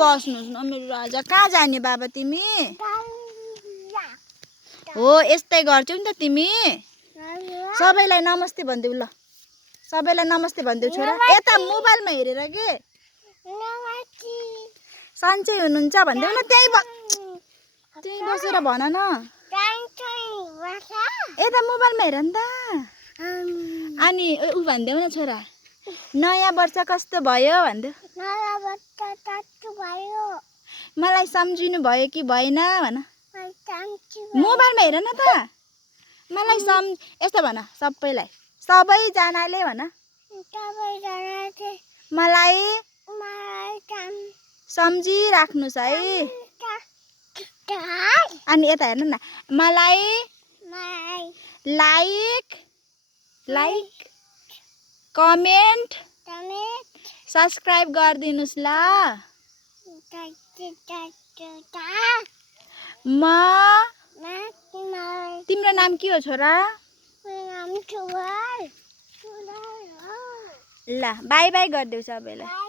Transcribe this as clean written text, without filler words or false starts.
बस्नुस् न मेरो राजा। कहाँ जाने बाबा तिमी? हो यस्तै गर्छौ नि त तिमी। सबैलाई नमस्ते भनिदेऊ ल। सबैलाई नमस्ते भनिदेऊ छोरा। यता मोबाइलमा हेरेर के सन्चै हुनुहुन्छ भनिदेऊ न। त्यही बसेर भन न। यता मोबाइलमा हेर नि त। अनि उ भनिदेऊ न छोरा। नयाँ वर्ष कस्तो भयो भनिदेऊ। नयाँ वर्ष कस्तो भयो? मलाई सम्झिनु भयो कि भएन भन। मोबाइलमा हेर न त। मलाई यस्तो भन सबैलाई। सबैजनाले भन। मलाई सम्झिराख्नुस् है। अनि यता हेर्नु न। मलाई लाइक कमेन्ट सब्स्क्राइब गरिदिनुस् ल। तिम्रो नाम के हो छोरा? ल बाई बाई गरिदेऊ सबैलाई।